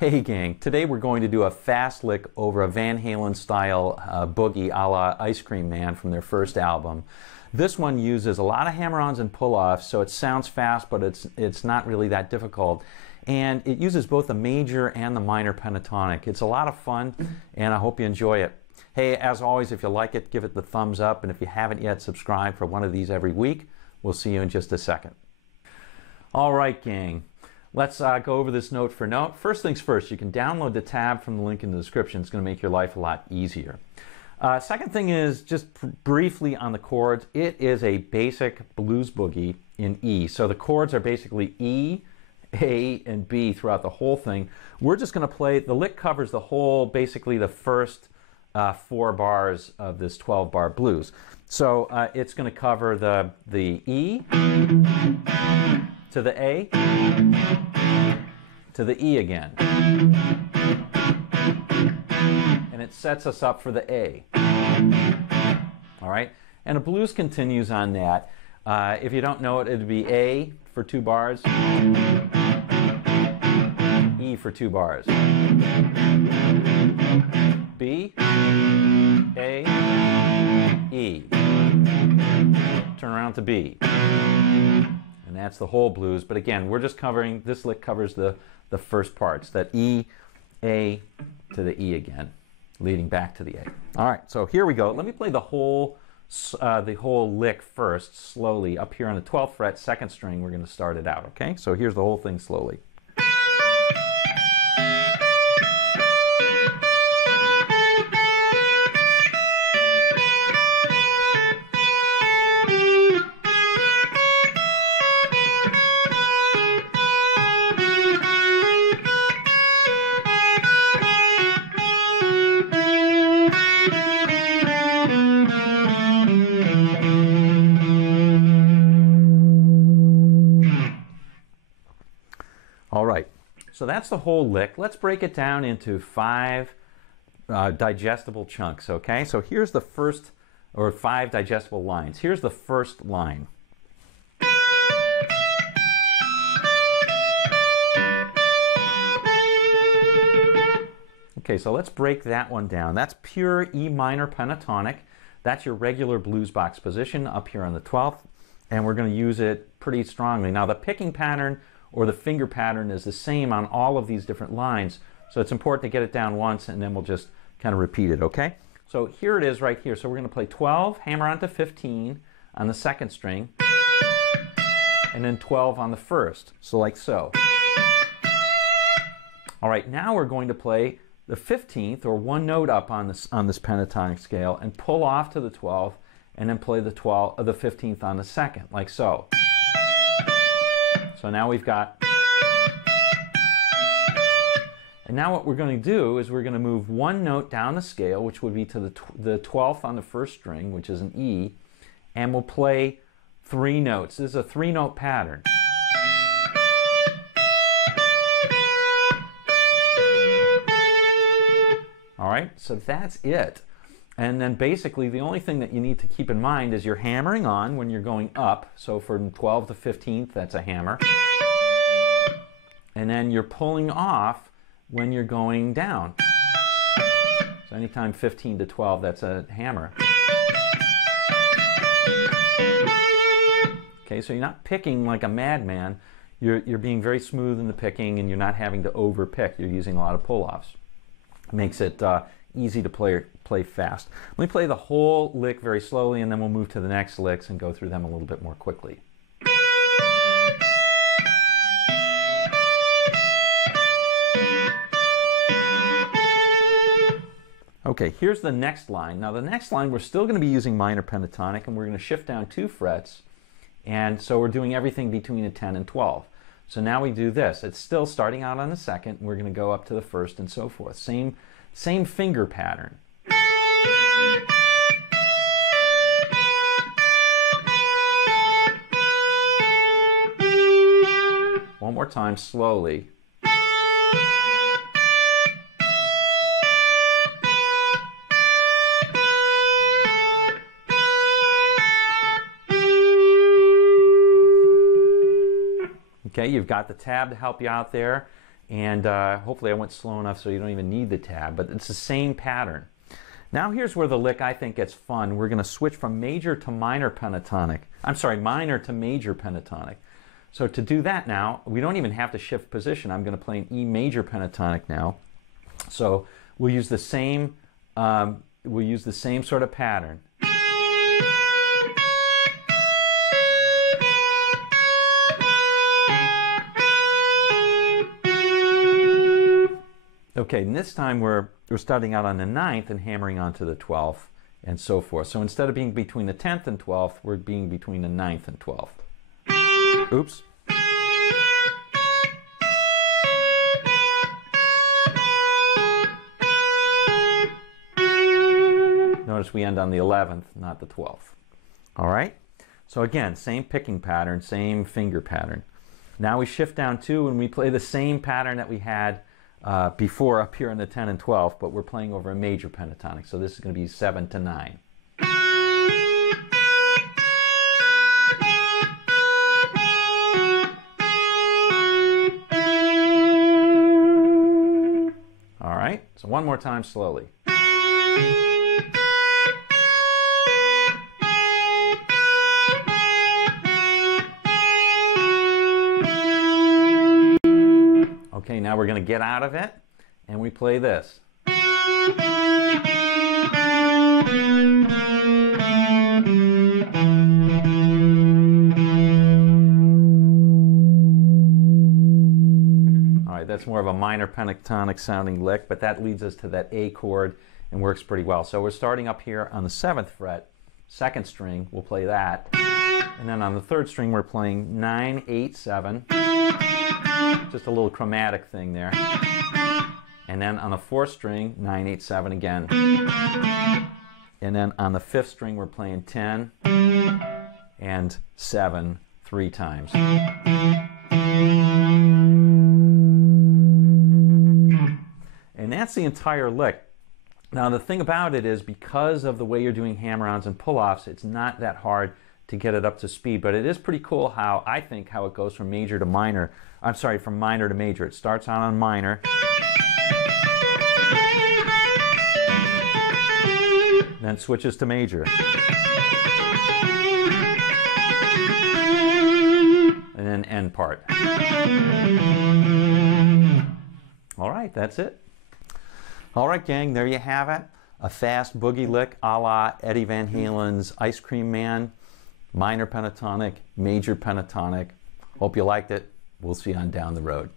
Hey gang, today we're going to do a fast lick over a Van Halen style boogie a la Ice Cream Man from their first album. This one uses a lot of hammer-ons and pull-offs, so it sounds fast, but it's not really that difficult. And it uses both the major and the minor pentatonic. It's a lot of fun, and I hope you enjoy it. Hey, as always, if you like it, give it the thumbs up, and if you haven't yet, subscribe for one of these every week. We'll see you in just a second. All right, gang. Let's go over this note for note. First things first, you can download the tab from the link in the description. It's going to make your life a lot easier. Second thing is just briefly on the chords. It is a basic blues boogie in E. So the chords are basically E, A, and B throughout the whole thing. We're just going to play, the lick covers the whole, basically the first 4 bars of this 12-bar blues. So it's going to cover the E to the A to the E again. And it sets us up for the A. All right? And a blues continues on that. If you don't know it, it'd be A for 2 bars, E for 2 bars, B, A, E. Turn around to B. And that's the whole blues. But again, we're just covering, this lick covers the first parts, that E, A to the E again, leading back to the A. All right, so here we go. Let me play the whole lick first, slowly. Up here on the 12th fret, 2nd string, we're going to start it out, okay? So here's the whole thing slowly. All right, so that's the whole lick. Let's break it down into 5 digestible chunks, okay? So here's the first, or 5 digestible lines. Here's the first line. Okay, so let's break that one down. That's pure E minor pentatonic. That's your regular blues box position up here on the 12th, and we're going to use it pretty strongly. Now the picking pattern or the finger pattern is the same on all of these different lines, so it's important to get it down once and then we'll just kind of repeat it, okay? So here it is right here. So we're going to play 12, hammer on to 15 on the 2nd string, and then 12 on the 1st, so like so. All right, now we're going to play the 15th, or 1 note up on this pentatonic scale, and pull off to the 12th, and then play the 15th on the 2nd, like so. So now we've got, and now what we're going to do is we're going to move 1 note down the scale, which would be to the 12th on the 1st string, which is an E, and we'll play 3 notes. This is a 3-note pattern. All right, so that's it. And then basically the only thing that you need to keep in mind is you're hammering on when you're going up. So from 12 to 15th, that's a hammer. And then you're pulling off when you're going down. So anytime 15 to 12, that's a hammer. Okay, so you're not picking like a madman. You're being very smooth in the picking, and you're not having to over pick. You're using a lot of pull-offs. Makes it easy to play fast. Let me play the whole lick very slowly, and then we'll move to the next licks and go through them a little bit more quickly. Okay, here's the next line. Now the next line, we're still going to be using minor pentatonic, and we're going to shift down 2 frets, and so we're doing everything between a 10 and 12. So now we do this. It's still starting out on the 2nd. We're going to go up to the 1st and so forth. Same finger pattern. One more time, slowly. Okay, you've got the tab to help you out there. And hopefully I went slow enough so you don't even need the tab, but it's the same pattern. Now here's where the lick I think gets fun. We're going to switch from major to minor pentatonic. I'm sorry, minor to major pentatonic. So to do that now, we don't even have to shift position. I'm going to play an E major pentatonic now. So we'll use the same sort of pattern. Okay, and this time we're starting out on the 9th and hammering onto the 12th and so forth. So instead of being between the 10th and 12th, we're being between the 9th and 12th. Oops. Notice we end on the 11th, not the 12th. All right? So again, same picking pattern, same finger pattern. Now we shift down 2 and we play the same pattern that we had before up here in the 10 and 12, but we're playing over a major pentatonic. So this is going to be 7 to 9. All right, so one more time slowly. Okay, now we're going to get out of it, and we play this. All right, that's more of a minor pentatonic sounding lick, but that leads us to that A chord and works pretty well. So we're starting up here on the 7th fret, 2nd string, we'll play that. And then on the 3rd string, we're playing 9, 8, 7. Just a little chromatic thing there. And then on the 4th string, 9, 8, 7 again. And then on the 5th string, we're playing 10 and 7 3 times. And that's the entire lick. Now the thing about it is, because of the way you're doing hammer-ons and pull-offs, it's not that hard to get it up to speed, but it is pretty cool how, I think, how it goes from major to minor. I'm sorry, from minor to major. It starts out on minor, then switches to major, and then end part. All right, that's it. All right, gang, there you have it. A fast boogie lick a la Eddie Van Halen's Ice Cream Man. Minor pentatonic, major pentatonic. Hope you liked it. We'll see you on down the road.